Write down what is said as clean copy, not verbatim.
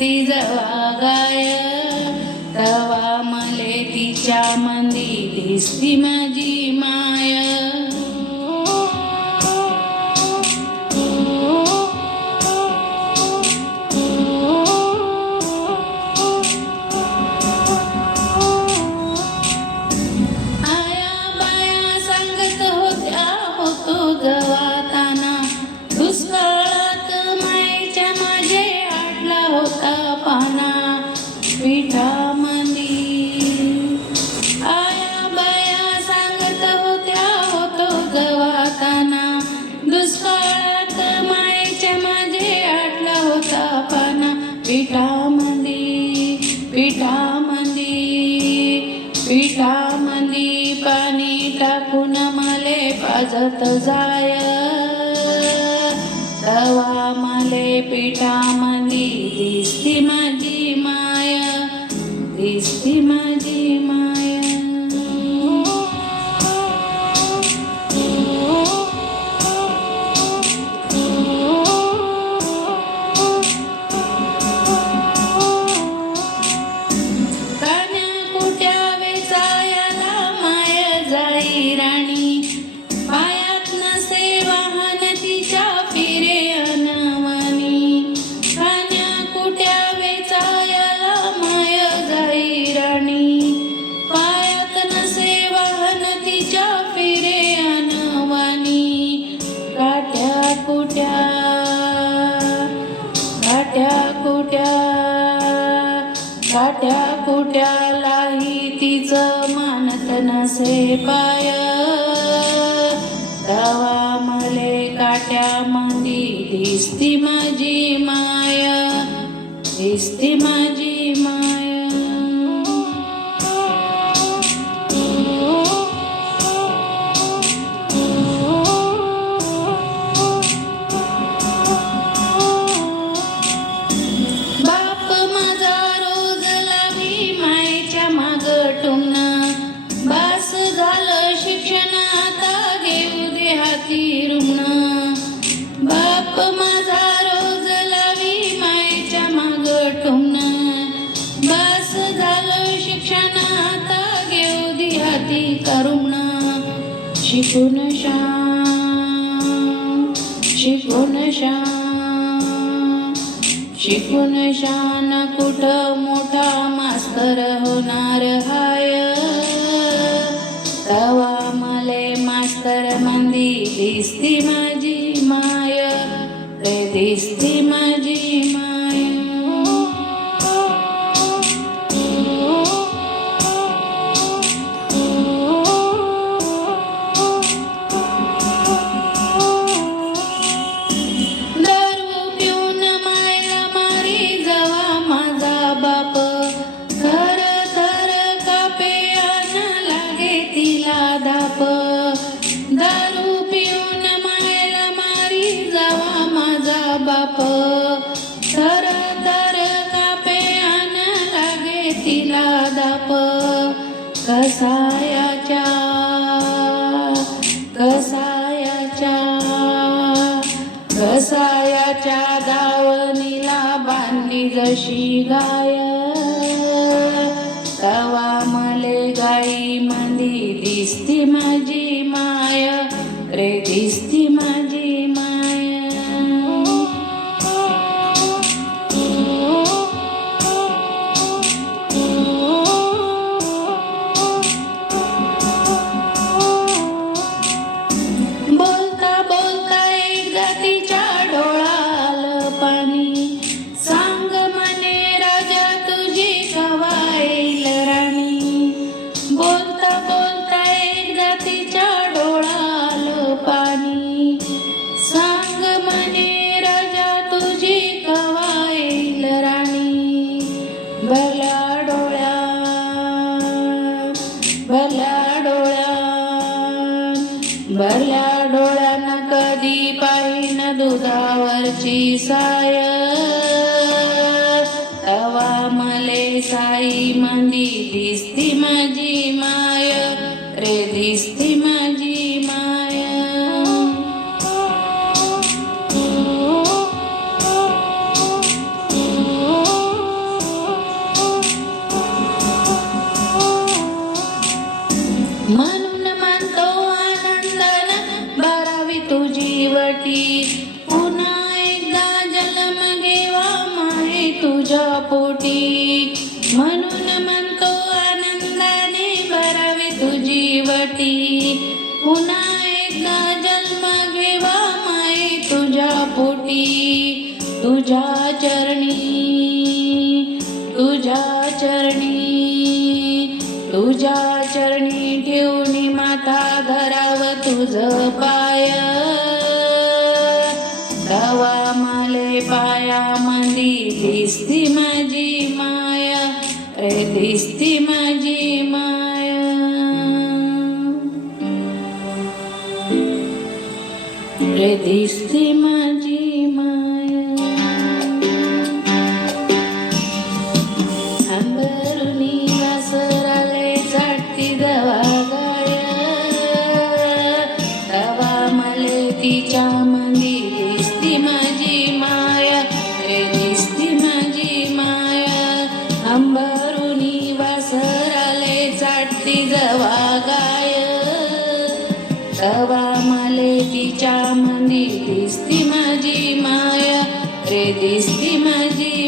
ती जवा गाय तवा मले तिच्या मंदी दिसती माझी माय आया बाया सांगत होत्या होतो गवाताना दुष्काळात मायेच्या माझे आटला होता पाना पिठामंदी आया बाया सांगत होत्या होतो गवाताना दुष्काळात मायेच्या माझे आटला होता पाना पिठामंदी पिठामंदी पिठामंदी पाणी टाकून मले पाजत जाय तवा मले पिठामंदी दिसती माझी माय दिसती माझी माय राणी पायात नसे वाहन तिच्या फिरे अनवानी कान्या कुट्या वेचायला माय जाई राणी पायात नसे वाहन तिच्या फिरे अनवानी काट्या कुट्या काट्या कुट्या काट्या कुट्यालाही तिचं मानत नसे पाय तवा मले काट्यामंदी दिसती माझी माय दिसती माझी माय बाप माझा रोज लावी मायेच्या माग टुमणं बास झालं शिक्षण आता घेऊ दे हाती रुग्ण बाप माझा रोज लावी मायेच्या माग टुमणं बास झालं शिक्षण आता घेऊ दे हाती करुण शिकून शान शिकून शान शिकून शान कुठं मोठा मास्तर होणार हाय तवा मले मास्तर मंदी दिसती माझी माय रे दिसती माझी माय दारू पिऊन मायला मारी जवा माझा बाप घर तर कापे अन लागे तिला धाप दारू पिऊन मायला मारी जवा माझा बाप घर तर कापे अन लागे तिला धाप कसायाच्या कसायाच्या कसायाच्या दावणीला बांधली जशी गाय तवा मले गाई मंदी दिसती माझी माय रे दिसती माझी माय बोलता बोलता एकदा तिच्या डोळ्याला पाणी सांग म्हणे राजा तुझी कवा येईल राणी बोलता बोलता एकदा तिच्या डोळ्याला पाणी सांग म्हणे राजा तुझी कवा येईल राणी भल्या डोळ्यात भल्या डोळ्यात भल्या डोळ्यानं कधी पाहिन दुधावरची साय तवा मले साई मंदी दिसती माझी माय रे दिसती माझी माय तुझ्या पोटी, म्हणून म्हणतो आनंदाने भरावे तुझी वटी. पुन्हा एकदा जन्म घेवा माये तुझ्या पोटी, तुझ्या चरणी, तुझ्या चरणी, तुझ्या चरणी ठेवणी माता धराव तुझ पाय. तवा मले पाया मंदी दिसती माझी माया रे, दिसती माझी माया रे, दिसती माझी माया. अंबरुनी वासराले साठती दवा गाय, तवा मले तिच्या मंदी दिसती माझी माया रे, दिसती माझी माया. अंबरुनी वासराले साठती दवा गाय, तवा मले तिच्या मंदी दिसती माझी माया रे, दिसती माझी